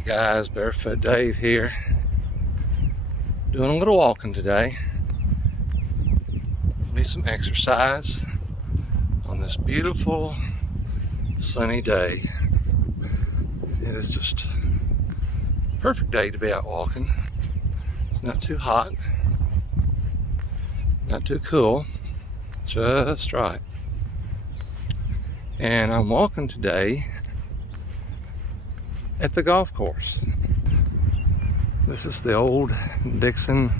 Hey guys, Barefoot Dave here. Doing a little walking today. Need some exercise on this beautiful sunny day. It is just a perfect day to be out walking. It's not too hot, not too cool, just right. And I'm walking today at the golf course. This is the Oldixon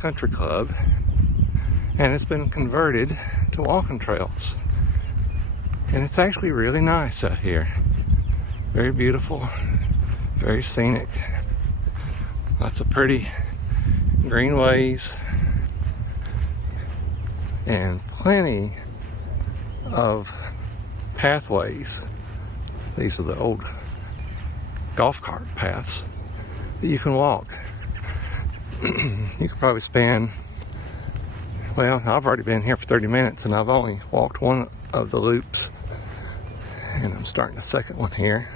Country Club, and it's been converted to walking trails. And it's actually really nice out here. Very beautiful, very scenic. Lots of pretty greenways and plenty of pathways. These are the old golf cart paths that you can walk. You could probably spend, well, I've already been here for 30 minutes and I've only walked one of the loops, and I'm starting a second one here.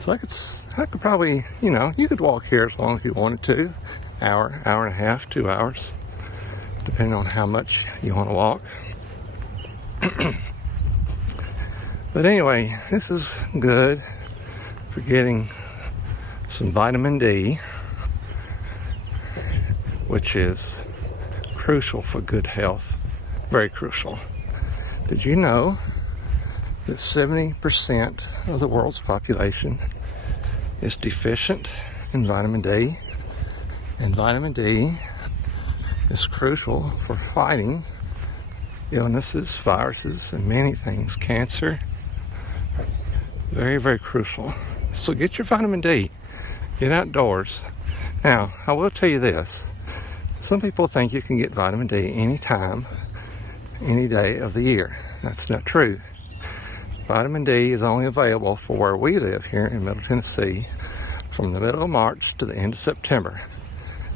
So I could probably, you could walk here as long as you wanted to. Hour and a half, 2 hours, depending on how much you want to walk. But anyway, this is good for getting some vitamin D, which is crucial for good health. Very crucial. Did you know that 70% of the world's population is deficient in vitamin D? And vitamin D is crucial for fighting illnesses, viruses, and many things. Cancer. Very, very crucial. So get your vitamin D. Get outdoors. Now, I will tell you this. Some people think you can get vitamin D anytime, any day of the year. That's not true. Vitamin D is only available for where we live here in Middle Tennessee from the middle of March to the end of September.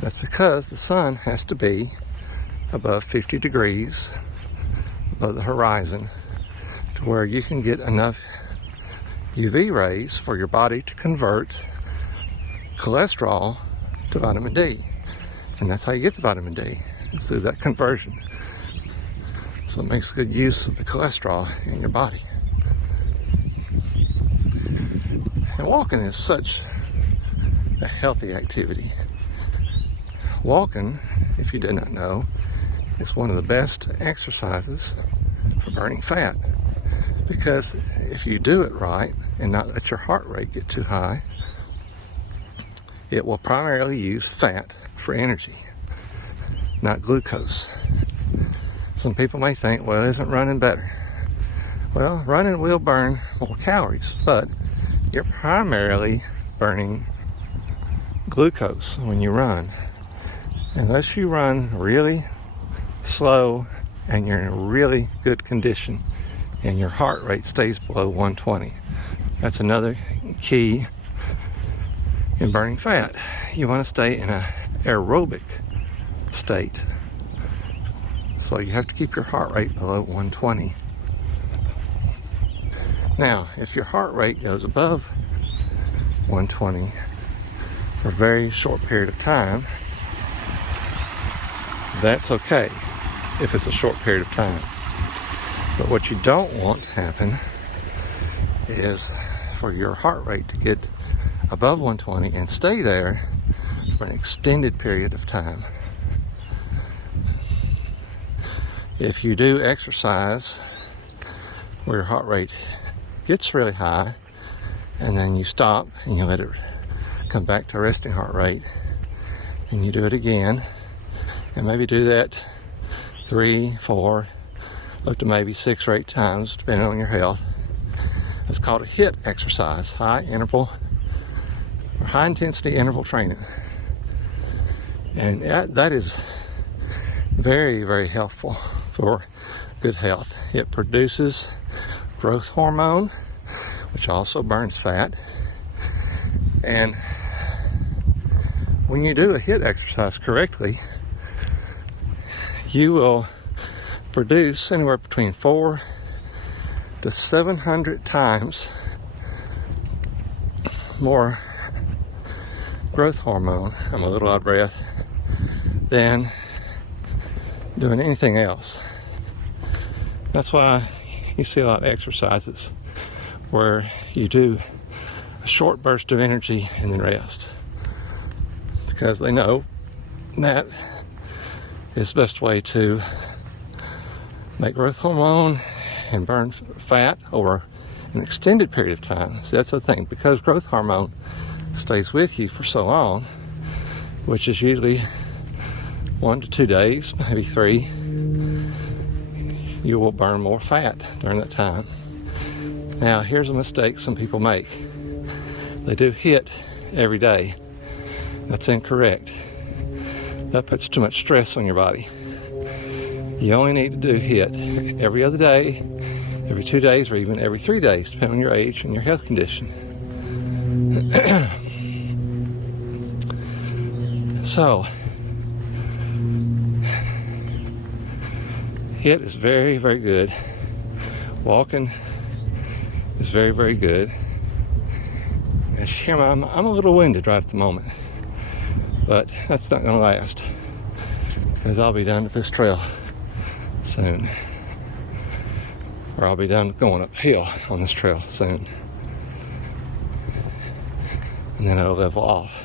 That's because the sun has to be above 50 degrees above the horizon to where you can get enough UV rays for your body to convert cholesterol to vitamin D. And that's how you get the vitamin D, is through that conversion. So it makes good use of the cholesterol in your body. And walking is such a healthy activity. Walking, if you did not know, is one of the best exercises for burning fat. Because if you do it right and not let your heart rate get too high, it will primarily use fat for energy, not glucose. Some people may think, well, isn't running better? Well, running will burn more calories, but you're primarily burning glucose when you run. Unless you run really slow and you're in a really good condition and your heart rate stays below 120. That's another key in burning fat. You want to stay in an aerobic state. So you have to keep your heart rate below 120. Now, if your heart rate goes above 120 for a very short period of time, that's okay if it's a short period of time. But what you don't want to happen is for your heart rate to get above 120 and stay there for an extended period of time. If you do exercise where your heart rate gets really high and then you stop and you let it come back to resting heart rate and you do it again, and maybe do that 3, 4, up to maybe 6 or 8 times, depending on your health. It's called a HIIT exercise, high intensity interval training. And that is very, very helpful for good health. It produces growth hormone, which also burns fat. And when you do a HIIT exercise correctly, you will produce anywhere between 400 to 700 times more growth hormone, I'm a little out of breath, than doing anything else. That's why you see a lot of exercises where you do a short burst of energy and then rest, because they know that is the best way to make growth hormone and burn fat over an extended period of time. So that's the thing, because growth hormone stays with you for so long, which is usually 1 to 2 days, maybe 3, you will burn more fat during that time. Now, here's a mistake some people make. They do HIIT every day. That's incorrect. That puts too much stress on your body. You only need to do HIIT every other day, every 2 days, or even every 3 days, depending on your age and your health condition. So, HIIT is very, very good. Walking is very, very good. As you hear, I'm a little winded right at the moment, but that's not going to last, because I'll be done with this trail soon, or I'll be done going uphill on this trail soon, and then it'll level off.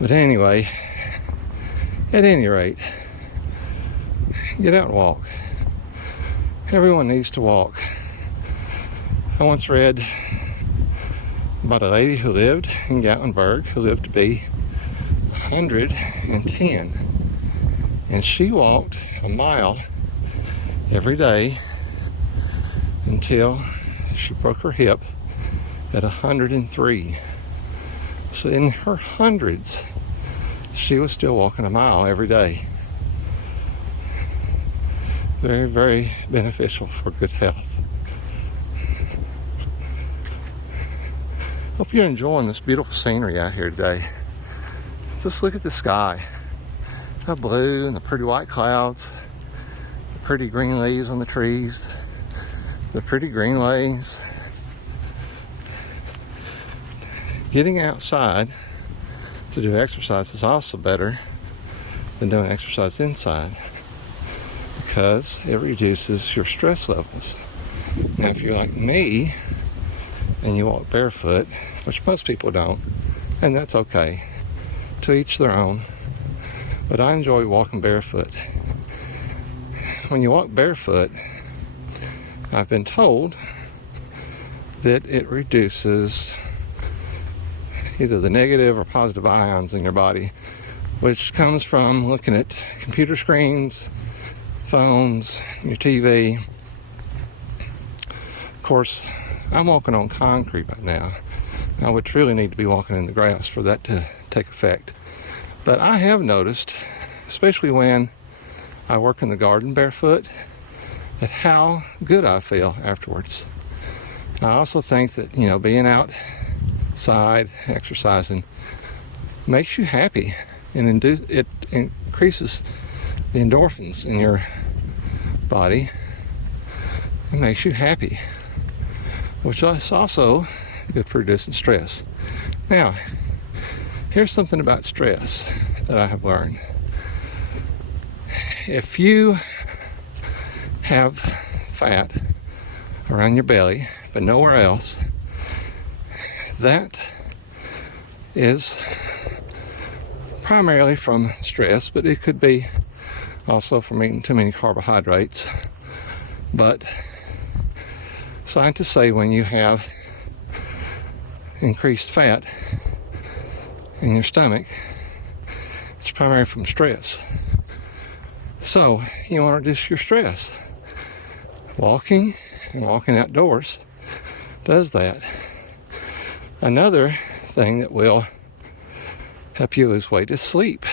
But anyway, at any rate, get out and walk. Everyone needs to walk. I once read about a lady who lived in Gatlinburg who lived to be 110, and she walked a mile every day until she broke her hip at 103. So in her hundreds, she was still walking a mile every day. Very, very beneficial for good health. Hope you're enjoying this beautiful scenery out here today. Just look at the sky. The blue and the pretty white clouds, the pretty green leaves on the trees, the pretty greenways. Getting outside to do exercise is also better than doing exercise inside, because it reduces your stress levels. Now, if you're like me and you walk barefoot, which most people don't, and that's okay, to each their own, but I enjoy walking barefoot. When you walk barefoot, I've been told that it reduces either the negative or positive ions in your body, which comes from looking at computer screens, phones, your TV. Of course, I'm walking on concrete right now. I would really need to be walking in the grass for that to take effect. But I have noticed, especially when I work in the garden barefoot, that how good I feel afterwards. I also think that, being outside, exercising, makes you happy, and it increases the endorphins in your body. It makes you happy, which is also good for reducing stress. Now, here's something about stress that I have learned. If you have fat around your belly, but nowhere else, that is primarily from stress, but it could be also from eating too many carbohydrates. But scientists say when you have increased fat in your stomach, it's primarily from stress. So you want to reduce your stress. Walking and walking outdoors does that. Another thing that will help you lose weight is sleep.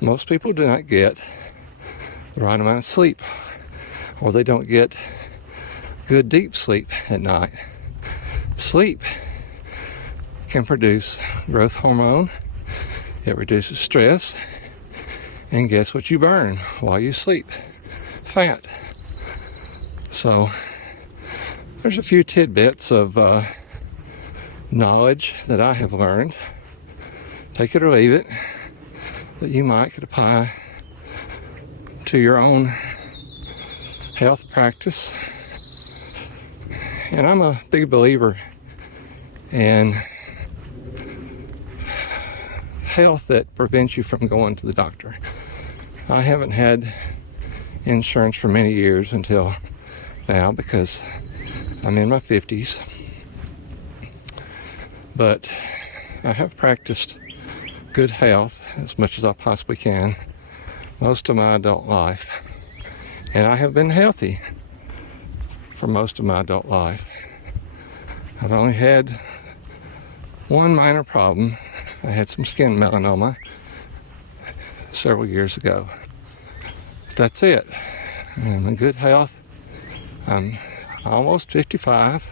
Most people do not get the right amount of sleep, or they don't get good deep sleep at night. Sleep can produce growth hormone. It reduces stress. And guess what you burn while you sleep? Fat. So there's a few tidbits of knowledge that I have learned, take it or leave it, that you might could apply to your own health practice. And I'm a big believer in health that prevents you from going to the doctor. I haven't had insurance for many years until now because I'm in my 50s. But I have practiced good health as much as I possibly can most of my adult life. And I have been healthy for most of my adult life. I've only had one minor problem. I had some skin melanoma several years ago. That's it. I'm in good health. I'm almost 55,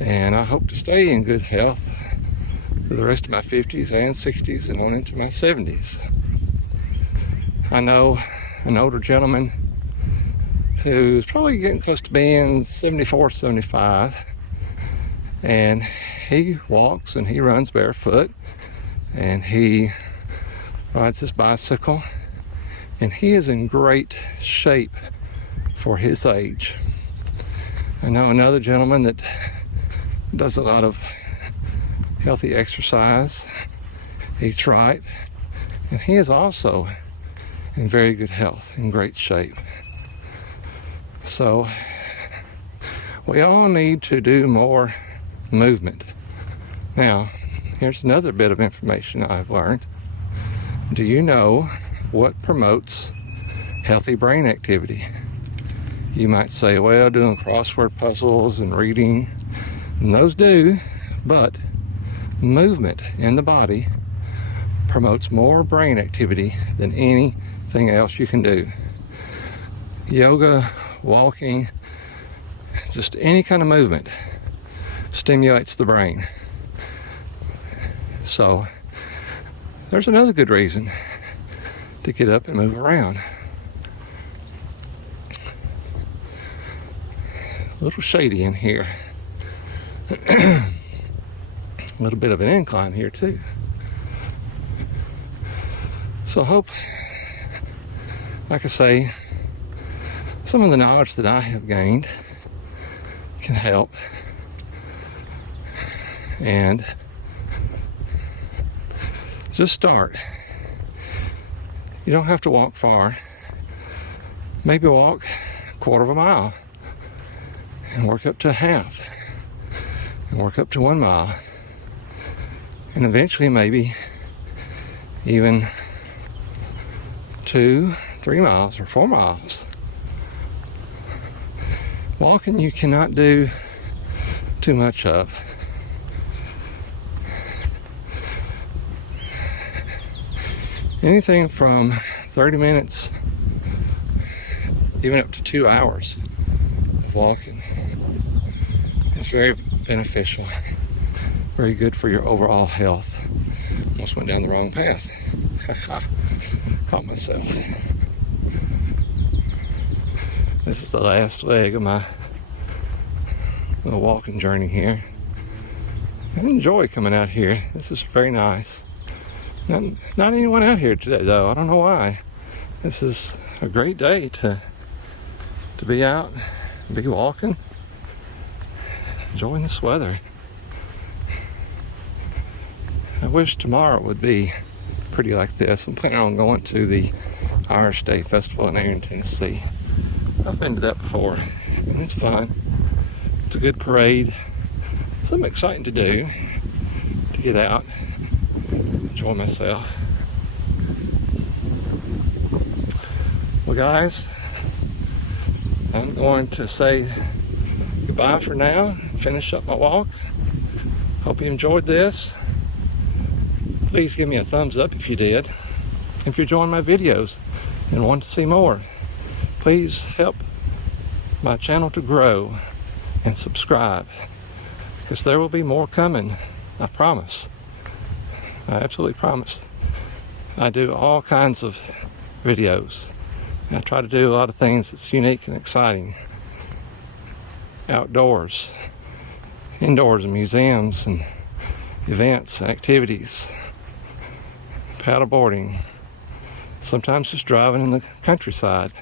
and I hope to stay in good health for the rest of my 50s and 60s and on into my 70s. I know an older gentleman who's probably getting close to being 74, 75, and he walks and he runs barefoot and he rides his bicycle, and he is in great shape for his age. I know another gentleman that does a lot of healthy exercise, eats right, and he is also in very good health, in great shape. So we all need to do more movement. Now, here's another bit of information I've learned. Do you know what promotes healthy brain activity? You might say, well, doing crossword puzzles and reading, and those do, but movement in the body promotes more brain activity than anything else you can do. Yoga, walking, just any kind of movement stimulates the brain. So there's another good reason to get up and move around. A little shady in here. A little bit of an incline here too. So I hope, like I say, some of the knowledge that I have gained can help. And just start. You don't have to walk far. Maybe walk a quarter of a mile and work up to half and work up to 1 mile, and eventually maybe even 2, 3 miles or 4 miles. Walking you cannot do too much of. Anything from 30 minutes, even up to 2 hours of walking is very beneficial, very good for your overall health. Almost went down the wrong path. Caught myself. This is the last leg of my little walking journey here. I enjoy coming out here. This is very nice. Not anyone out here today, though. I don't know why. This is a great day to be out, be walking, enjoying this weather. I wish tomorrow would be pretty like this. I'm planning on going to the Irish Day Festival in Aaron, Tennessee. I've been to that before, and it's fun. It's a good parade. Something exciting to do, to get out, enjoy myself. Well, guys, I'm going to say goodbye for now, finish up my walk. Hope you enjoyed this. Please give me a thumbs up if you did. If you're enjoying my videos and want to see more, please help my channel to grow and subscribe, because there will be more coming. I promise. I absolutely promise. I do all kinds of videos. I try to do a lot of things that's unique and exciting. outdoors, indoors in museums and events, activities, paddleboarding, sometimes just driving in the countryside.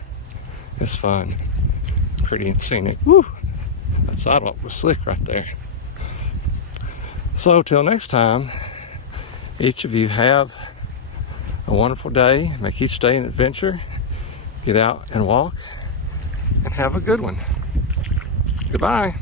It's fun, pretty scenic. Woo! That sidewalk was slick right there. So till next time, each of you have a wonderful day. Make each day an adventure. Get out and walk and have a good one. Goodbye.